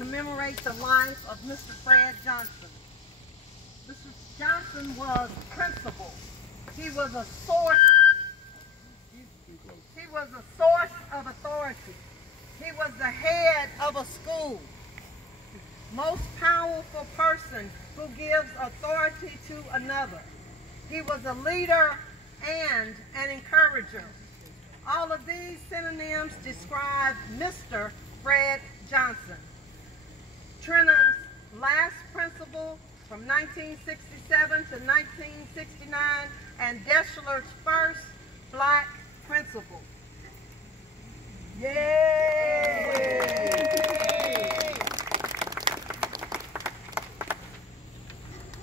commemorate the life of Mr. Fred Johnson. Mr. Johnson was principal. He was a source. He was a source of authority. He was the head of a school. Most powerful person who gives authority to another. He was a leader and an encourager. All of these synonyms describe Mr. Fred Johnson. Trenham's last principal from 1967 to 1969 and Deschler's first black principal. Yay!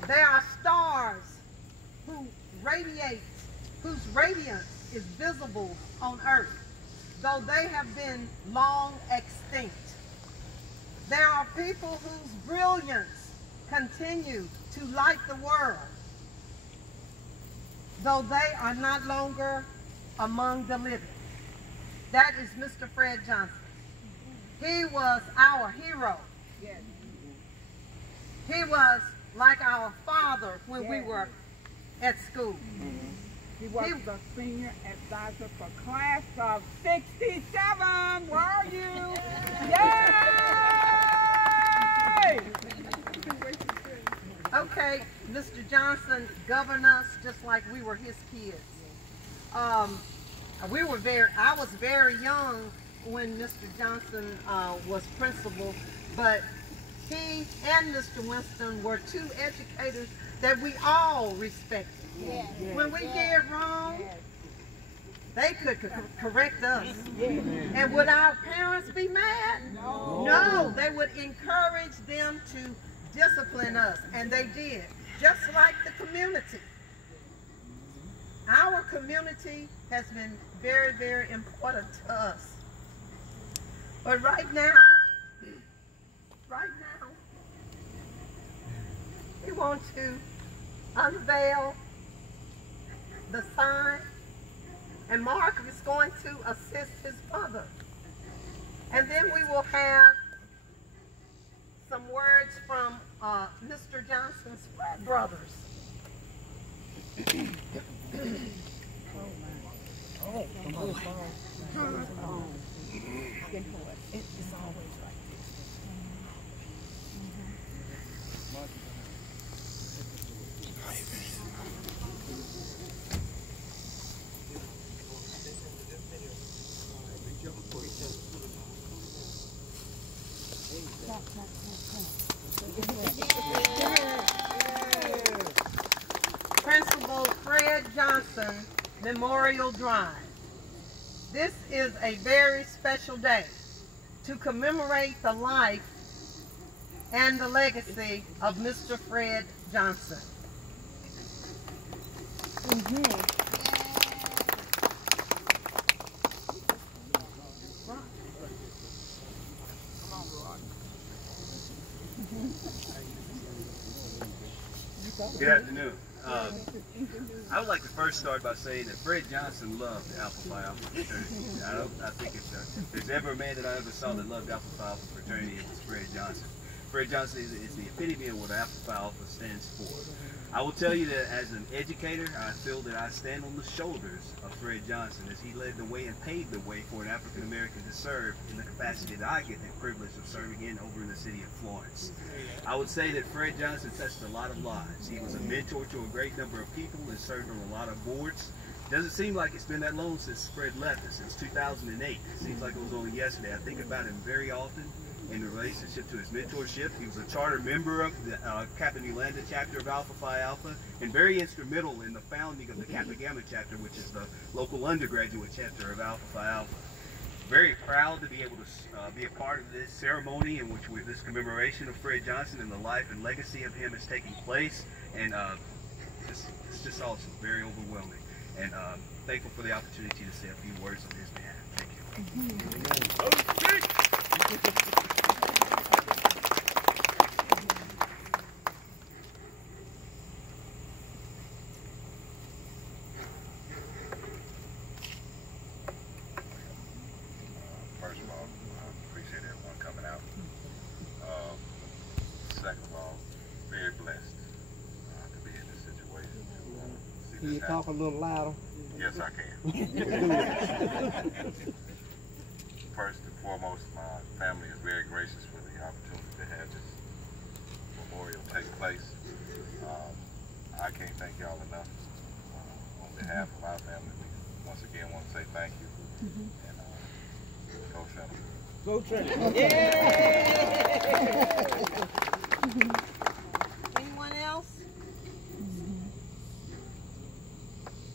They are stars whose radiance is visible on earth, though they have been long extinct. There are people whose brilliance continue to light the world, though they are not longer among the living. That is Mr. Fred Johnson. He was our hero. Yes. He was like our father when we were at school. He was the senior advisor for class of 67. Where are you? Yay! Okay, Mr. Johnson governed us just like we were his kids. I was very young when Mr. Johnson was principal, but he and Mr. Winston were two educators that we all respected. Yes. When we did wrong, they could correct us. Yes. And would our parents be mad? No. No, they would encourage them to discipline us, and they did, just like the community. Our community has been very, very important to us. But right now, we want to unveil the sign, and Mark is going to assist his mother. And then we will have some words from Mr. Johnson's brothers. It's always like this. Principal Fred Johnson Memorial Drive. This is a very special day to commemorate the life and the legacy of Mr. Fred Johnson. Good afternoon. I would like to first start by saying that Fred Johnson loved Alpha Phi Alpha fraternity. I think if there's ever a man that I ever saw that loved Alpha Phi Alpha fraternity, it was Fred Johnson. Fred Johnson is the epitome of what Alpha Phi Alpha stands for. I will tell you that as an educator, I feel that I stand on the shoulders of Fred Johnson as he led the way and paved the way for an African American to serve in the capacity that I get the privilege of serving in over in the city of Florence. I would say that Fred Johnson touched a lot of lives. He was a mentor to a great number of people and served on a lot of boards. Doesn't seem like it's been that long since Fred left us, since 2008. It seems like it was only yesterday. I think about him very often in relationship to his mentorship. He was a charter member of the Kappa Nu Lambda chapter of Alpha Phi Alpha, and very instrumental in the founding of the Kappa Gamma chapter, which is the local undergraduate chapter of Alpha Phi Alpha. Very proud to be able to be a part of this ceremony in which this commemoration of Fred Johnson and the life and legacy of him is taking place, and it's just awesome, very overwhelming, and thankful for the opportunity to say a few words on his behalf. Thank you. Can you talk a little louder? Yes, I can. First and foremost, my family is very gracious for the opportunity to have this memorial take place. I can't thank y'all enough. On behalf of our family, we once again want to say thank you. And go Trinity. Go Trinity. Anyone else?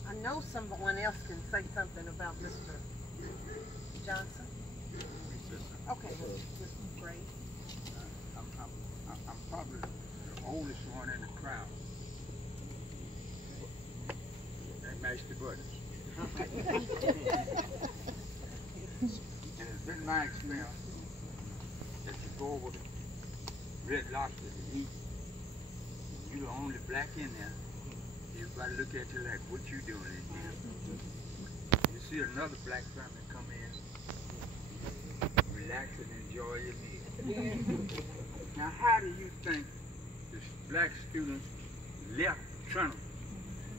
I know someone else can say something about Mr. Johnson. Okay, great. I'm probably the oldest one in the crowd. That matched the buttons. And it's been my experience that you go over to Red Lobster to eat, you're the only black in there. Everybody look at you like, what you doing in here? You see another black family come in, relax and enjoy your meal. Now, how do you think the black students left Trinity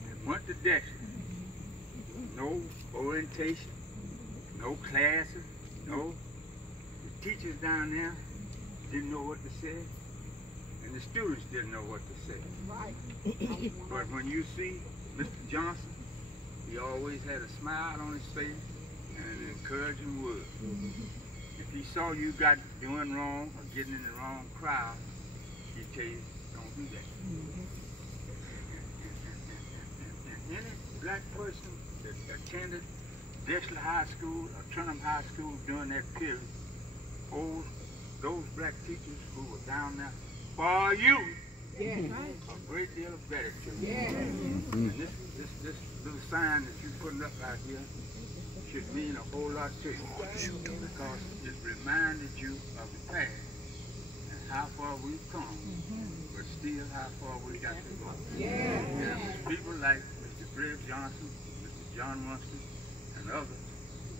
and went to Dexter? No orientation, no classes, no. The teachers down there didn't know what to say, and the students didn't know what to say. Right. But when you see Mr. Johnson, he always had a smile on his face and an encouraging word. If he saw you got doing wrong or getting in the wrong crowd, he'd tell you, don't do that. And any black person that attended Dexter High School or Trentham High School during that period owes those black teachers who were down there for you a great deal of gratitude. And this little sign that you're putting up out here should mean a whole lot to you, because it reminded you of the past and how far we've come, but still how far we got to go. And it was people like Mr. Fred Johnson, Mr. John Winston, and others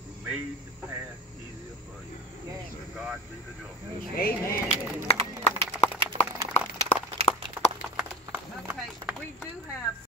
who made the path easier for you. So God be the glory. Amen. Okay, we do have